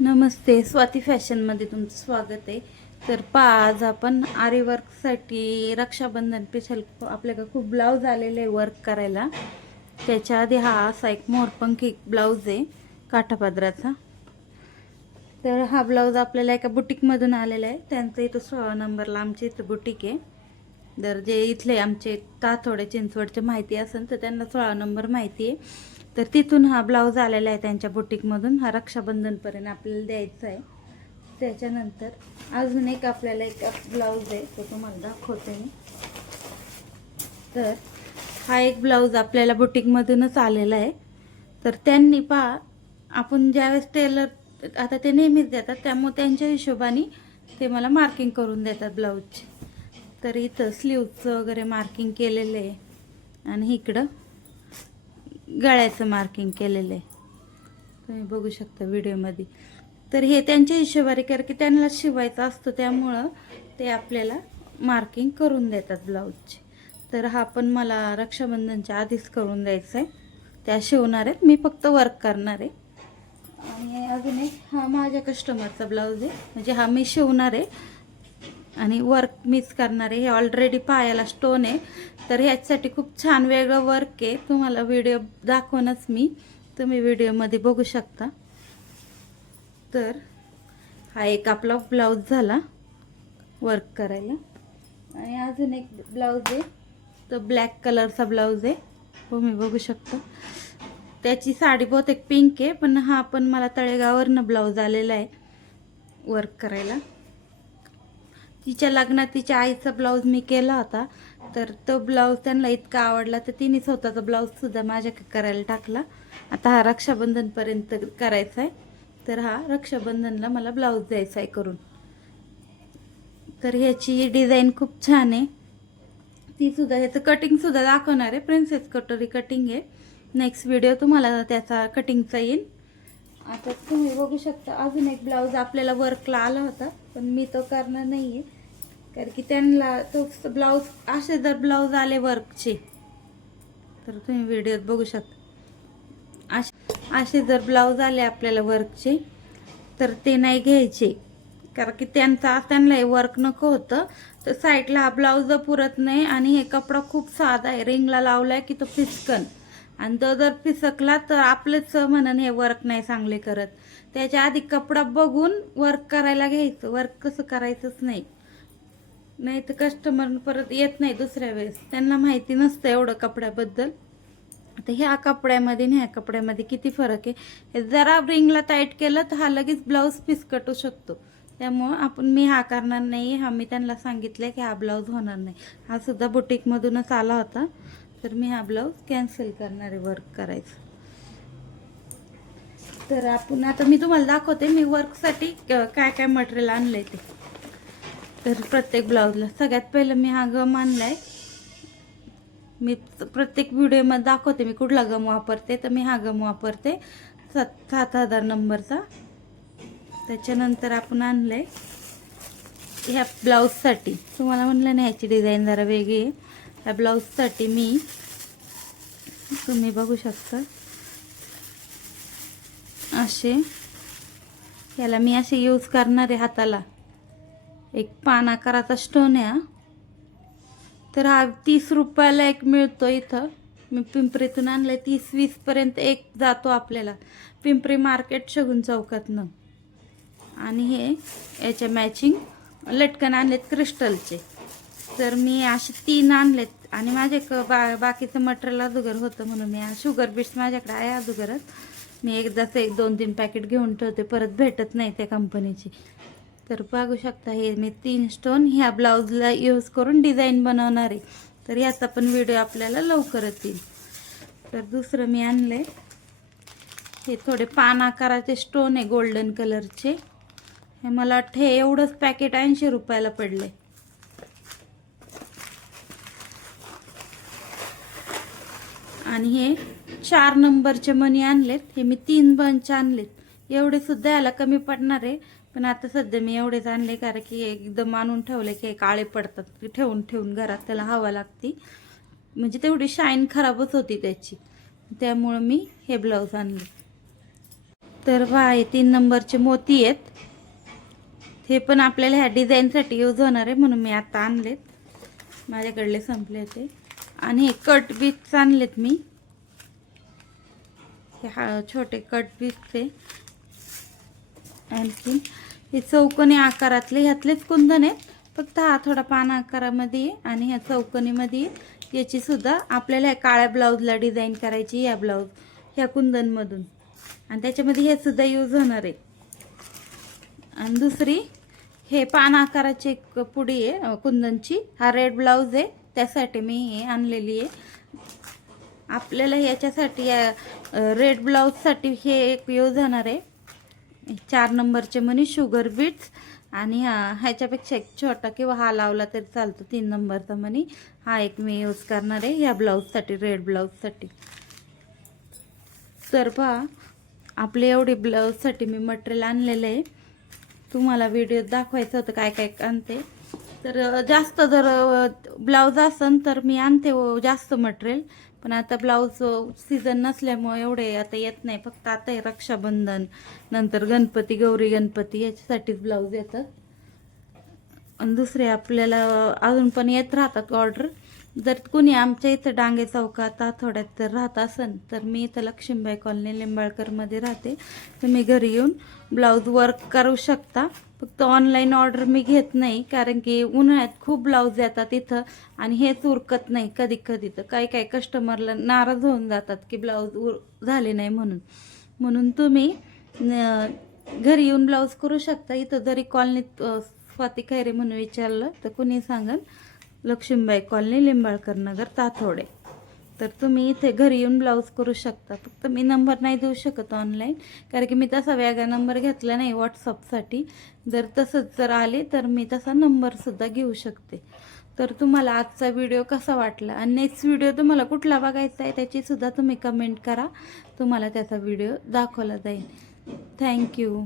नमस्ते, स्वाती फॅशनमध्ये तुमचं स्वागत आहे. तर आज आपण आरी वर्कसाठी रक्षाबंधन स्पेशल आपल्याकडे खूप ब्लाऊज आलेले आहे वर्क करायला. त्याच्या आधी हा असा एक मोरपंखी ब्लाऊज आहे काठापदराचा. तर हा ब्लाऊज आपल्याला एका बुटीकमधून आलेला आहे. त्यांचं इथं 16 नंबरला आमचे इथं बुटीक आहे. जर जे इथले आमचे ताथोडे चिंचवडचे माहिती असेल तर त्यांना 16 नंबर माहिती आहे. तर तिथून हा ब्लाऊज आलेला आहे त्यांच्या बुटीकमधून. हा रक्षाबंधनपर्यंत आपल्याला द्यायचा आहे. त्याच्यानंतर अजून एक आपल्याला एक ब्लाऊज आहे, तो तुम्हाला दाखवते मी. तर हा एक ब्लाऊज आपल्याला बुटीकमधूनच आलेला आहे. तर त्यांनी आपण ज्यावेळेस टेलर आता ते नेहमीच देतात, त्यामुळे त्यांच्या हिशोबाने ते मला मार्किंग करून देतात ब्लाऊजची. तर इथं स्लीवचं वगैरे मार्किंग केलेलं आहे आणि इकडं गळ्याचं मार्किंग केलेलं आहे, तुम्ही बघू शकता व्हिडिओमध्ये. तर हे त्यांच्या हिशोबाने की त्यांना शिवायचं असतं, त्यामुळं ते आपल्याला मार्किंग करून देतात ब्लाऊजची. तर हा पण मला रक्षाबंधनच्या आधीच करून द्यायचा आहे. त्या शिवणार आहेत, मी फक्त वर्क करणार आहे. आणि अजून एक हा माझ्या कस्टमरचा ब्लाऊज आहे, म्हणजे हा मी शिवणार आहे आणि वर्क मीच करणार आहे. हे ऑलरेडी पायाला स्टोन आहे, तर ह्याच्यासाठी खूप छान वेगळं वर्क आहे. तुम्हाला व्हिडिओ दाखवूनच मी, तुम्ही व्हिडिओमध्ये बघू शकता. तर हा एक आपला ब्लाऊज झाला वर्क करायला. आणि अजून एक ब्लाऊज आहे, तो ब्लॅक कलरचा ब्लाऊज आहे, तुम्ही बघू शकता. त्याची साडी बहुतेक पिंक आहे, पण हा पण मला तळेगाववरनं ब्लाऊज आलेला आहे वर्क करायला. तिच्या लग्नात तिच्या आईचा ब्लाऊज मी केला होता, तर तो ब्लाऊज त्यांना इतका आवडला तर तिने स्वतःचा ब्लाऊजसुद्धा माझ्याकडे करायला टाकला. आता हा रक्षाबंधनपर्यंत करायचा आहे, तर हा रक्षाबंधनला मला ब्लाऊज द्यायचा आहे करून. तर ह्याची डिझाईन खूप छान आहे, तीसुद्धा ह्याचं कटिंगसुद्धा दाखवणार आहे. प्रिन्सेस कटोरी कटिंग आहे. नेक्स्ट व्हिडिओ तुम्हाला त्याचा कटिंगचा येईल. आता तुम्ही बघू शकता अजून एक ब्लाऊज आपल्याला वर्कला आला होता, पण मी तो करणार नाही आहे, कारण की त्यांना तो ब्लाऊज असे जर ब्लाऊज आले वर्कचे, तर तुम्ही व्हिडिओत बघू शकता. असे जर ब्लाऊज आले आपल्याला वर्कचे, तर ते नाही घ्यायचे, कारण की त्यांना हे वर्क नको होतं. तर साईडला हा ब्लाऊज पुरत नाही आणि हे कपडा खूप साधा आहे, रिंगला लावलाय की तो फिसकन, आणि तो जर फिसकला तर आपलेच म्हणून हे वर्क नाही चांगले करत. त्याच्या आधी कपडा बघून वर्क करायला घ्यायचं, वर्क कसं करायचंच नाही, नाही तर कस्टमर परत येत नाही दुसऱ्या वेळेस, त्यांना माहिती नसतं एवढं कपड्याबद्दल. आता ह्या कपड्यामध्ये आणि ह्या कपड्यामध्ये किती फरक आहे. हे जरा रिंगला टाईट केलं तर हा लगेच ब्लाऊज फिसकटू शकतो, त्यामुळं मी हा करणार नाही. हा मी त्यांना सांगितलं की हा ब्लाऊज होणार नाही. हा सुद्धा बुटीकमधूनच आला होता, तर मी हा ब्लाऊज कॅन्सल करणार आहे वर्क करायचं. तर आता मी तुम्हाला दाखवते मी वर्कसाठी काय काय मटेरियल आणलंय ते. तर प्रत्येक ब्लाऊजला सगळ्यात पहिलं मी हा गम आणलाय. मी प्रत्येक व्हिडिओमध्ये दाखवते मी कुठला गम वापरते, तर मी हा गम वापरते 7000 नंबरचा. त्याच्यानंतर आपण आणलंय ह्या ब्लाऊजसाठी, तुम्हाला म्हणलं ना ह्याची डिझाईन जरा वेगळी आहे. ह्या ब्लाऊजसाठी तुम्ही बघू शकता असे, याला मी असे यूज करणार आहे हाताला. एक पान आकाराचा स्टोन आहे. तर हा 30 रुपयाला एक मिळतो इथं, मी पिंपरीतून आणलं. 30-20 पर्यंत एक जातो आपल्याला, पिंपरी मार्केट शगुन चौकातनं. आणि हे याच्या मॅचिंग लटकन आणलेत क्रिस्टलचे. तर मी असे 3 आणलेत आणि माझे बाकीचं मटेरियल अजूगर होतं, म्हणून मी शुगर बीट्स माझ्याकडे आहे अजूगरच. मी एकदाच 1-2-3 पॅकेट घेऊन ठेवते, परत भेटत नाही त्या कंपनीची. तर बघू शकता हे मी 3 स्टोन ह्या ब्लाऊजला यूज करून डिझाईन बनवणार आहे. तर याचा पण व्हिडिओ आपल्याला लवकरच येईल. तर दुसरं मी आणलंय हे थोडे पान आकाराचे स्टोन आहे गोल्डन कलरचे. हे मला वाटतं हे एवढंच पॅकेट 80 रुपयाला पडले. आणि हे 4 नंबरचे मणी आणलेत, हे मी 3 बंच आणलेत. एवढे सुद्धा याला कमी पडणार आहे, पण आता सध्या मी एवढेच आणले, कारण की एकदम आणून ठेवले की काळे पडतात, ठेवून ठेवून घरात त्याला हवा लागते, म्हणजे तेवढी शाईन खराबच होती त्याची. त्यामुळं मी हे ब्लाऊज आणले. तर पहा हे 3 नंबरचे मोती आहेत. हे पण आपल्याला ह्या डिझाईनसाठी यूज होणार आहे म्हणून मी आता आणलेत. माझ्याकडले संपले ते. आणि हे कट बीट्स आणलेत मी. हे छोटे कट बीट्सचे. आणखी हे चौकोनी आकारातले ह्यातलेच कुंदन आहेत. फक्त हा थोडा पान आकारामध्ये आहे आणि ह्या चौकोनीमध्ये याची सुद्धा आपल्याला काळ्या ब्लाऊजला डिझाईन करायची या ब्लाऊज ह्या कुंदनमधून. आणि त्याच्यामध्ये हे सुद्धा यूज होणार आहे. आणि दुसरी हे पान आकाराची एक पुडी आहे कुंदनची. हा रेड ब्लाऊज आहे त्यासाठी मी हे आणलेली आहे. आपल्याला याच्यासाठी या रेड ब्लाऊजसाठी हे एक यूज होणार आहे. 4 नंबरचे मनी शुगर बीट्स आणि ह्याच्यापेक्षा एक छोटा किंवा हा लावला तरी चालतो 3 नंबरचा मनी. हा एक मी यूज करणार आहे या ब्लाऊजसाठी, रेड ब्लाऊजसाठी. तर पहा आपले एवढे ब्लाऊजसाठी मी मटेरियल आणलेलं आहे. तुम्हाला व्हिडिओ दाखवायचं होतं काय काय आणते. तर जास्त जर ब्लाऊज असेल तर मी आणते जास्त मटेरियल. पण आता ब्लाऊज सीझन नसल्यामुळे एवढे आता येत नाही. फक्त आता हे रक्षाबंधन नंतर गणपती, गौरी गणपती याच्यासाठीच ब्लाऊज येतात. आणि दुसरे आपल्याला अजून पण येत राहतात ऑर्डर. जर कुणी आमच्या इथं डांगे चौकात आठवड्यात जर राहत असेल तर मी इथं लक्ष्मीबाई कॉलनी लिंबाळकरमध्ये राहते. तुम्ही घरी येऊन ब्लाऊज वर्क करू शकता. फक्त ऑनलाईन ऑर्डर मी घेत नाही कारण की उन्हाळ्यात खूप ब्लाऊज येतात इथं आणि हेच उरकत नाही. कधी कधी तर काही कस्टमरला नाराज होऊन जातात की ब्लाऊज झाले नाही म्हणून तुम्ही घरी येऊन ब्लाऊज करू शकता. इथं जरी कॉलनीत स्वाती खैरे म्हणून विचारलं तर कुणी सांगेल लक्ष्मीबाई कॉलनी लिंबाळकर नगर ताथोडे. तर तुम्ही इथे घरी येऊन ब्लाऊज करू शकता. फक्त मी नंबर नाही देऊ शकत ऑनलाईन कारण की मी तसा वेगळा नंबर घेतला नाही व्हॉट्सअपसाठी. जर तसंच जर आले तर मी तसा नंबरसुद्धा घेऊ शकते. तर तुम्हाला आजचा व्हिडिओ कसा वाटला आणि नेक्स्ट व्हिडिओ तुम्हाला कुठला बघायचा आहे त्याचीसुद्धा तुम्ही कमेंट करा. तुम्हाला त्याचा व्हिडिओ दाखवला जाईल. थँक्यू.